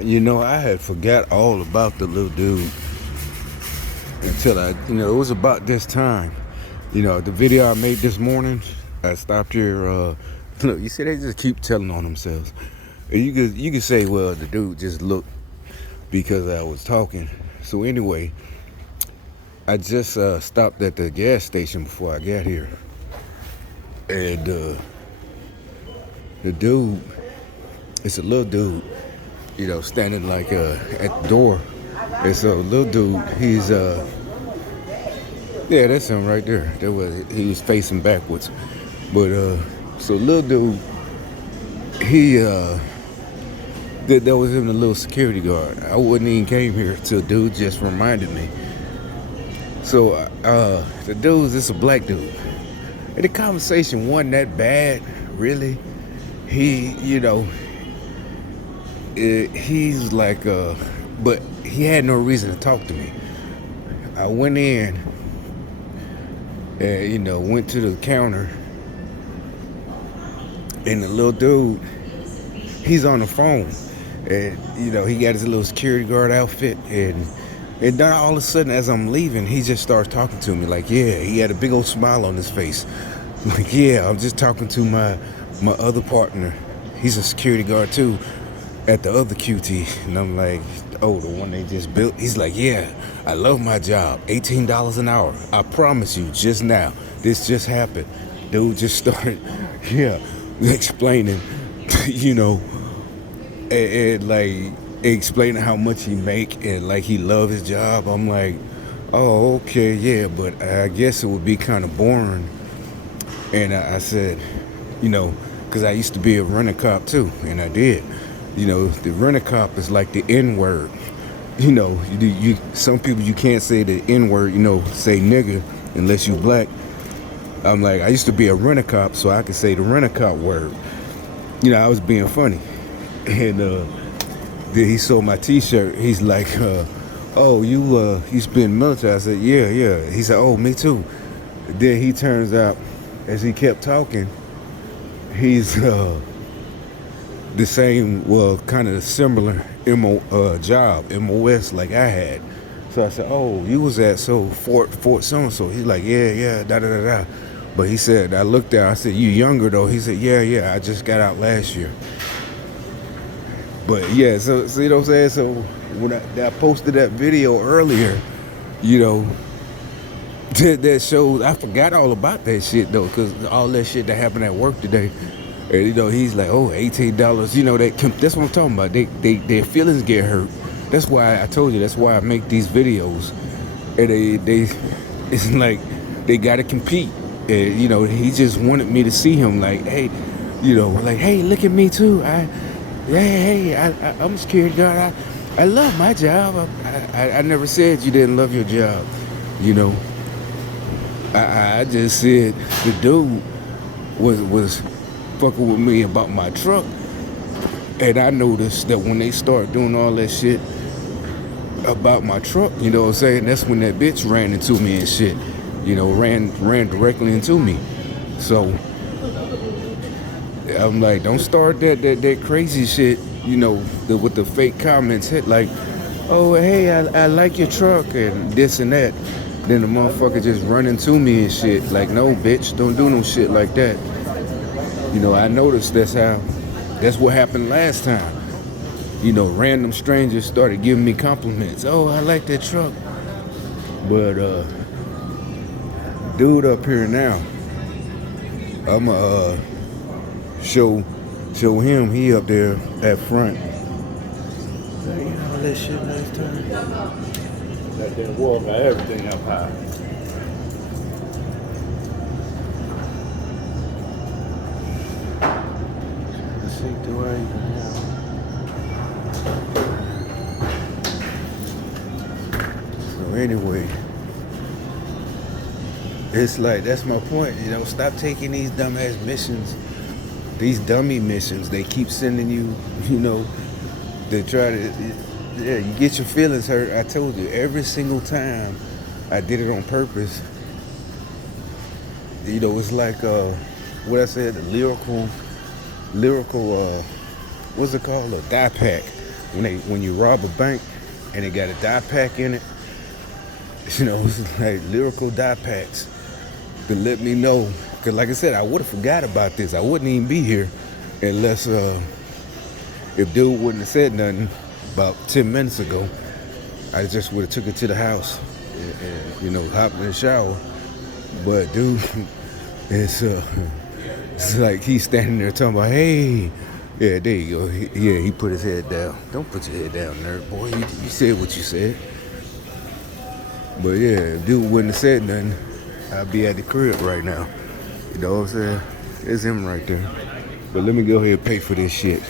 You know, I had forgot all about the little dude until it was about this time. The video I made this morning, I stopped here. Look, you see, they just keep telling on themselves. And you could say, well, the dude just looked because I was talking. So anyway, I just stopped at the gas station before I got here, and the dude, it's a little dude, standing like at the door. It's a little dude. He's yeah, that's him right there. He was facing backwards, but so little dude, he that was him, the little security guard. I wouldn't even came here till dude just reminded me. So the dude's it's a black dude, and the conversation wasn't that bad, really. He, he's like, but he had no reason to talk to me. I went in and, went to the counter, and the little dude, he's on the phone. And, he got his little security guard outfit, and then all of a sudden, as I'm leaving, he just starts talking to me. Like, yeah, he had a big old smile on his face. Like, yeah, I'm just talking to my other partner. He's a security guard, too, at the other QT. And I'm like, oh, the one they just built? He's like, yeah, I love my job. $18 an hour. I promise you, just now. This just happened. Dude just started, yeah, explaining, and like explaining how much he make and like he love his job. I'm like, oh, okay, yeah, but I guess it would be kind of boring. And I said, because I used to be a rent a cop too, and I did. The rent a cop is like the N word. You some people you can't say the N word. Say nigga unless you black. I'm like, I used to be a rent a cop, so I could say the rent a cop word. I was being funny. And then he saw my T-shirt. He's like, "Oh, you been military?" I said, "Yeah, yeah." He said, "Oh, me too." Then he turns out, as he kept talking, he's the same, well, kind of similar job, MOS, like I had. So I said, "Oh, you was at Fort so and so." He's like, "Yeah, yeah, da da da da." But he said, I looked at, I said, "You younger though?" He said, "Yeah, yeah, I just got out last year." But yeah, so see what I'm saying? So when I posted that video earlier, you know, that shows I forgot all about that shit though, because all that shit that happened at work today. And he's like, oh, $18. That's what I'm talking about. Their feelings get hurt. That's why I told you. That's why I make these videos. And it's like they gotta compete. And he just wanted me to see him like, hey, like, hey, look at me too. I'm a security guard. I love my job. I never said you didn't love your job. I just said the dude was fucking with me about my truck, and I noticed that when they start doing all that shit about my truck, you know what I'm saying, that's when that bitch ran into me and shit, ran directly into me. So I'm like, don't start that crazy shit, with the fake comments hit like, oh, hey, I like your truck and this and that. Then the motherfucker just run into me and shit. Like, no, bitch, don't do no shit like that. I noticed that's what happened last time. Random strangers started giving me compliments. Oh, I like that truck. But dude up here now, I'ma show him. He up there at front. All that shit last time. Got that wall, got everything up high. Do I even have? So anyway, it's like, that's my point. Stop taking these dumbass missions, these dummy missions. They keep sending you. They try to. Yeah, you get your feelings hurt. I told you every single time I did it on purpose. It's like what I said, the lyrical, what's it called? A die pack. when you rob a bank and it got a die pack in it, it's like lyrical die packs to let me know. Because like I said, I would have forgot about this. I wouldn't even be here unless if dude wouldn't have said nothing about 10 minutes ago. I just would have took it to the house and hopped in the shower. But dude, it's like he's standing there talking about, hey, yeah, there you go. He put his head down. Don't put your head down, nerd boy. You said what you said. But yeah, if dude wouldn't have said nothing, I'd be at the crib right now. You know what I'm saying? It's him right there. But let me go ahead and pay for this shit.